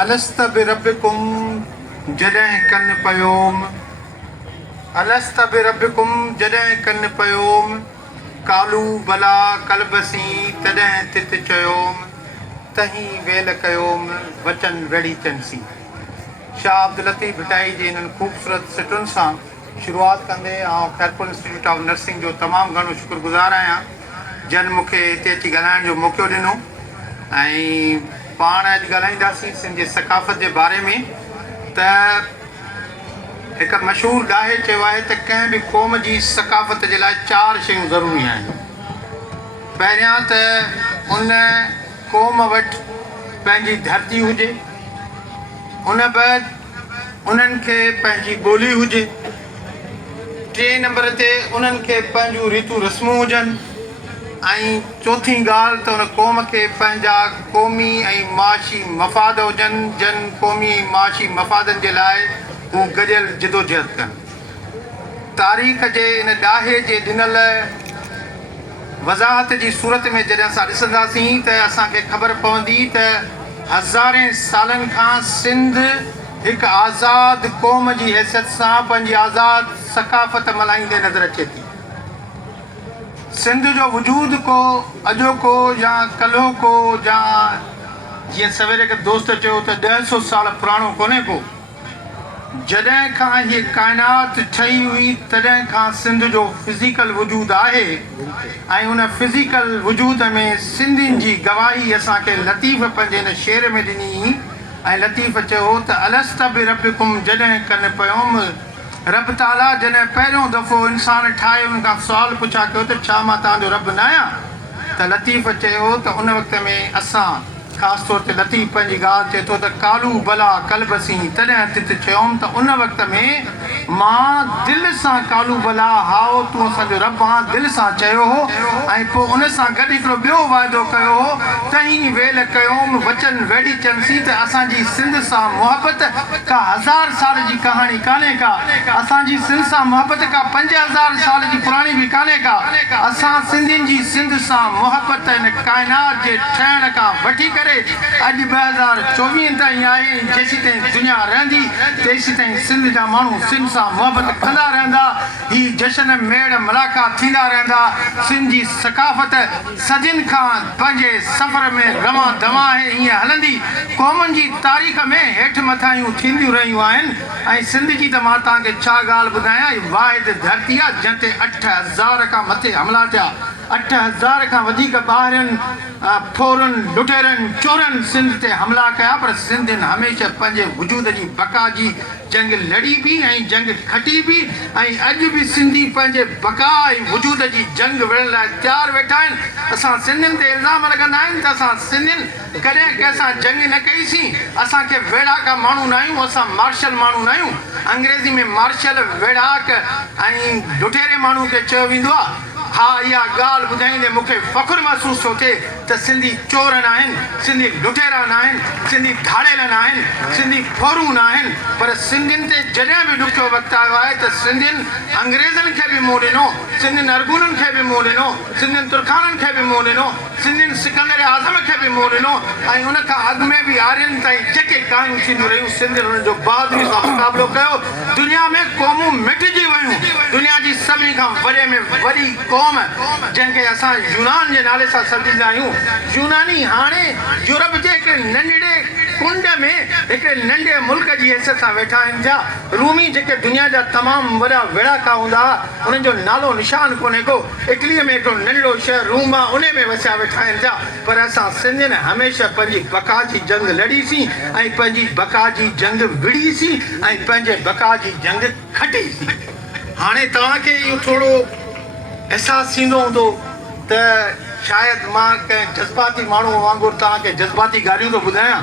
अलस्त बिरब्बिकुम जॾहिं कनि पयोम अलस्त बिरब्बिकुम जॾहिं कनि पयोम कालू भला कलबसी तॾहिं तित चयोम तहीं वेल कयोम वचन वेड़ी चंसी। शाह अब्दुल लतीफ़ भिटाई जी इन्हनि ख़ूबसूरत सिटुनि सां शुरूआति कंदे खैरपुर इंस्टीट्यूट ऑफ नर्सिंग जो तमामु घणो शुक्रगुज़ार आहियां जन मूंखे हिते अची ॻाल्हाइण जो मौक़ो ॾिनो। ऐं पाण अॼु ॻाल्हाईंदासीं सिंधी सकाफ़त जे बारे में। त हिकु मशहूरु ॾाहे चयो आहे त कंहिं बि क़ौम जी सकाफ़त जे लाइ 4 शयूं ज़रूरी आहिनि। पहिरियां त उन क़ौम वटि पंहिंजी धरती हुजे, उन बैदि उन्हनि खे पंहिंजी ॿोली हुजे, 3 नंबर ते उन्हनि खे पंहिंजूं रीतूं रस्मूं हुजनि, ऐं चौथी ॻाल्हि त उन क़ौम खे पंहिंजा क़ौमी ऐं माशी मफ़ाद हुजनि जन क़ौमी ऐं माशी मफ़ादनि जे लाइ हू गॾियल जिदोजहद कनि। तारीख़ जे इन ॾाहे जे ॾिनल वज़ाहत जी सूरत में जॾहिं असां ॾिसंदासीं त असांखे ख़बर पवंदी त हज़ारे सालनि खां सिंध हिकु आज़ादु क़ौम जी हैसियत सां पंहिंजी आज़ादु सकाफ़त मल्हाईंदे नज़र अचे थी। सिंध जो वजूद को अॼोको या कल्हो को या जीअं सवेरे हिकु दोस्त चयो त 150 साल पुराणो कोन्हे को। जॾहिं खां हीअ काइनात ठही हुई तॾहिं खां सिंध जो फिज़िकल वजूद आहे ऐं उन फिज़िकल वजूद में सिंधियुनि जी गवाही असांखे लतीफ़ पंहिंजे हिन शेर में ॾिनी। ऐं लतीफ़ चयो त अलस्त बिरब्बिकुम जॾहिं कनि पयोम रब ताला जॾहिं पहिरियों दफ़ो इंसान ठाहे उन खां सुवालु पुछा कयो त छा मां तव्हांजो रब न आहियां? त लतीफ़ चयो त उन वक़्त में असां ख़ासि तौर ते लतीफ़ पंहिंजी ॻाल्हि चए थो त कालू भला कलबसी तॾहिं तित चयोमि त उन वक़्त में मां दिलि सां कालू भला हाओ तूं असांजो रब आहीं दिलि सां चयो हो। ऐं पोइ उन सां गॾु हिकिड़ो ॿियो वाइदो कयो हो तहीं वेल कयोमि वचन वेड़ी चंसी त असांजी सिंध सां मुहबत का 1000 साल जी कहाणी कान्हे का। असांजी सिंध सां मुहबत का 5000 साल जी पुराणी बि कान्हे का। असां सिंधियुनि जी सिंध सां मुहबत इन काइनात जे ठहिण खां वठी करे अॼु 2024 ताईं आहे। जेसीं ताईं दुनिया रहंदी तेसीं ताईं सिंध जा माण्हू सिंध सां मुहबत कंदा रहंदा। ही जश्न मेड़ मुलाक़ात थींदा रहंदा। सिंध जी सकाफ़त सदियुनि खां पंहिंजे सफ़र में रवां दवा आहे ईअं हलंदी। क़ौमुनि जी तारीख़ में हेठि मथायूं थींदियूं रहियूं आहिनि। ऐं सिंध जी त मां तव्हांखे छा ॻाल्हि ॿुधायां, वाहिद धरती आहे जंहिं ते 8000 खां मथे हमला थिया। 8000 खां वधीक ॿाहिरियुनि फोरनि लुटेरनि चोरनि सिंध ते हमला कया, पर सिंधियुनि हमेशह पंहिंजे वजूद जी बका जी जंग लड़ी बि ऐं जंग खटी बि। ऐं अॼु बि सिंधी पंहिंजे बका ऐं वजूद जी जंग विढ़ण लाइ तयारु वेठा आहिनि। असां सिंधियुनि ते इल्ज़ाम लॻंदा आहिनि त असां सिंधियुनि कॾहिं कंहिंसां जंग न कईसीं, असांखे वेढ़ाक माण्हू न आहियूं, असां मार्शल माण्हू न आहियूं। अंग्रेज़ी में मार्शल वेढ़ाक ऐं लुटेरे माण्हू खे चयो वेंदो आहे। हा, इहा ॻाल्हि ॿुधाईंदे मूंखे फ़ख़ुरु महसूसु थो थिए त सिंधी चोर न आहिनि, सिंधी लुटेरा न आहिनि, सिंधी धाड़ेल न आहिनि, सिंधी फोरूं न आहिनि। पर सिंधियुनि ते जॾहिं बि ॾुखियो वक़्तु आयो आहे त सिंधियुनि अंग्रेज़नि खे बि मुंहुं ॾिनो, सिंधियुनि अरगुननि खे बि मुंहुं ॾिनो, सिंधियुनि तुर्खाननि खे बि मुंहुं ॾिनो, सिंधियुनि सिकंदर आज़म खे बि मुंहुं ॾिनो। ऐं उन खां अॻु में बि आर्यनि ताईं जेके कायूं थींदियूं रहियूं सिंधियुनि हुननि जो बहादुरी सां मुक़ाबिलो कयो। दुनिया में क़ौमूं मिटिजी वियूं। दुनिया जी सभिनी खां वॾे में वॾी क़ौम जंहिंखे असां यूनान जे नाले सां सॾींदा आहियूं, यूनानी हाणे यूरोप जे हिकिड़े नंढड़े कुंड में हिकिड़े नंढे मुल्क जी हैसियत सां वेठा आहिनि। जा रूमी जेके दुनिया जा तमामु वॾा वेढ़ाका हूंदा हुआ उन्हनि जो नालो निशान कोन्हे को। इटलीअ में हिकिड़ो नंढड़ो शहर रूम आहे, उन में वसिया वेठा आहिनि। जा पर असां सिंधियुनि हमेशह पंहिंजी बका जी जंग लड़ीसीं ऐं पंहिंजी बका जी जंग विड़ीसीं ऐं पंहिंजे बका जी जंग खटीसीं। हाणे तव्हांखे इहो थोरो अहसासु थींदो हूंदो त शायदि मां कंहिं जज़्बाती माण्हू वांगुरु तव्हांखे जज़्बाती ॻाल्हियूं थो ॿुधायां।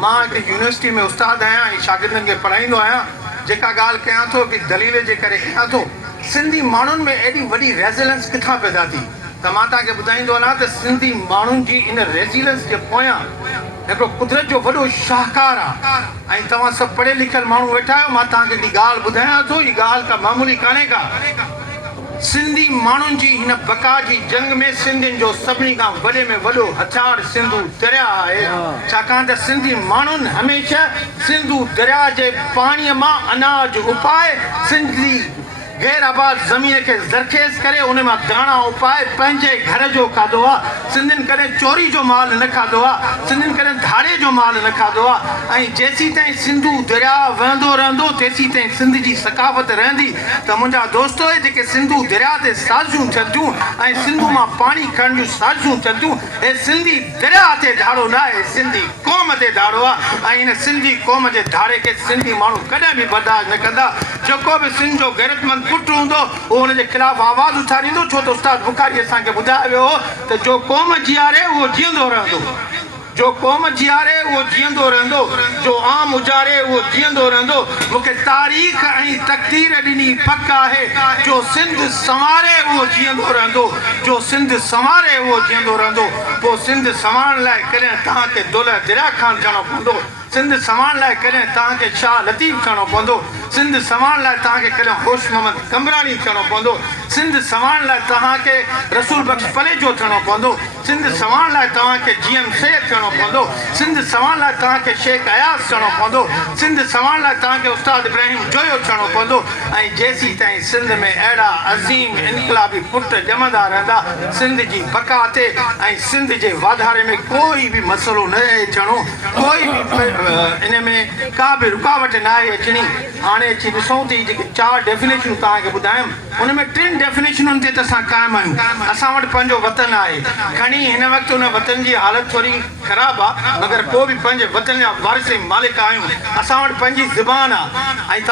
मां हिकु यूनिवर्सिटी में उस्तादु आहियां ऐं शागिर्दनि खे पढ़ाईंदो आहियां। जेका ॻाल्हि कयां थो कि दलील जे करे कयां थो, सिंधी माण्हुनि में एॾी वॾी रेज़िलेंस किथां पैदा थी त मां तव्हांखे ॿुधाईंदो वञा त सिंधी माण्हुनि जी इन रेज़िलेंस जे पोयां हिकिड़ो कुदरत जो वॾो शाहकारु आहे। ऐं तव्हां सभु पढ़ियल लिखियल माण्हू वेठा आहियो। मां तव्हांखे हिकिड़ी ॻाल्हि ॿुधायां थो, हीअ ॻाल्हि का मामूली कान्हे का। सिंधी माण्हुनि जी हिन बका जी जंग में सिंधियुनि जो सभिनी खां वॾे में वॾो हथियार सिंधू दरिया आहे छाकाणि त सिंधी माण्हुनि हमेशह सिंधू दरिया जे पाणीअ मां अनाज उपाए सिंधी गैर आबाद ज़मीन खे ज़रखेज़ करे उन मां दाणा उपाए पंहिंजे घर जो खाधो आहे सिंधियुनि कॾहिं चोरी जो माल न खाधो आहे सिंधियुनि कॾहिं धाड़े जो माल न खाधो आहे ऐं जेसीं ताईं सिंधू दरिया वहंदो रहंदो तेसीं ताईं सिंध जी सकाफ़त रहंदी त मुंहिंजा दोस्त जेके सिंधू दरिया ते साज़ियूं थियनि ऐं सिंधू मां पाणी खणण जूं साज़ियूं थियनि हे सिंधी दरिया ते धाड़ो न आहे सिंधी क़ौम ते धाड़ो आहे ऐं हिन सिंधी क़ौम जे धाड़े खे सिंधी माण्हू कॾहिं बि बर्दाश्त न कंदा जेको बि सिंध जो गैरतमंद पुट हूंदो उहो हुनजे ख़िलाफ़ आवाज़ उथारींदो छो त उस्ताद बुखारी असांखे ॿुधायो वियो हो त जो क़ौम जीआरे उहो जीअंदो रहंदो जो क़ौम जीआरे उहो जीअंदो रहंदो जो आम उजारे उहो जीअंदो रहंदो मूंखे तारीख़ ऐं तक़दीर ॾिनी पक आहे जो सिंध संवारे उहो जीअंदो रहंदो जो सिंध संवारे उहो जीअंदो रहंदो पोइ सिंध संवारण लाइ कॾहिं तव्हांखे दौलत दरिया ख़ान थियणो पवंदो सिंध संवारण लाइ कॾहिं तव्हांखे शाह लतीफ़ थियणो पवंदो सिंध संवारण लाइ तव्हांखे कॾहिं होश मोहम्मद कमरानी थियणो पवंदो सिंध संवारण लाइ तव्हांखे रसूल बख्श पलेजो थियणो पवंदो सिंध संवारण लाइ तव्हांखे जीएम सैयद थियणो पवंदो सिंध संवारण लाइ तव्हांखे शेख अयाज़ थियणो पवंदो सिंध संवारण लाइ तव्हांखे उस्ताद इब्राहिम जोयो थियणो पवंदो ऐं जेसीं ताईं सिंध में अहिड़ा अज़ीम इनकलाबी पुट ॼमंदा रहंदा सिंध जी बका ते ऐं सिंध जे वाधारे में कोई बि मसइलो न आहे थियणो कोई बि इन में का बि रुकावट न आहे अचणी हाणे अची ॾिसूं थी जेके 4 डेफिनेशनूं तव्हांखे ॿुधायमि उन में 3 डेफिनेशनुनि ते त असां क़ाइमु आहियूं असां वटि पंहिंजो वतन आहे खणी हिन वक़्तु उन वतन जी हालत थोरी ख़राबु आहे मगर पोइ बि पंहिंजे वतन जा वारिस मालिक आहियूं असां वटि पंहिंजी ज़बान आहे ऐं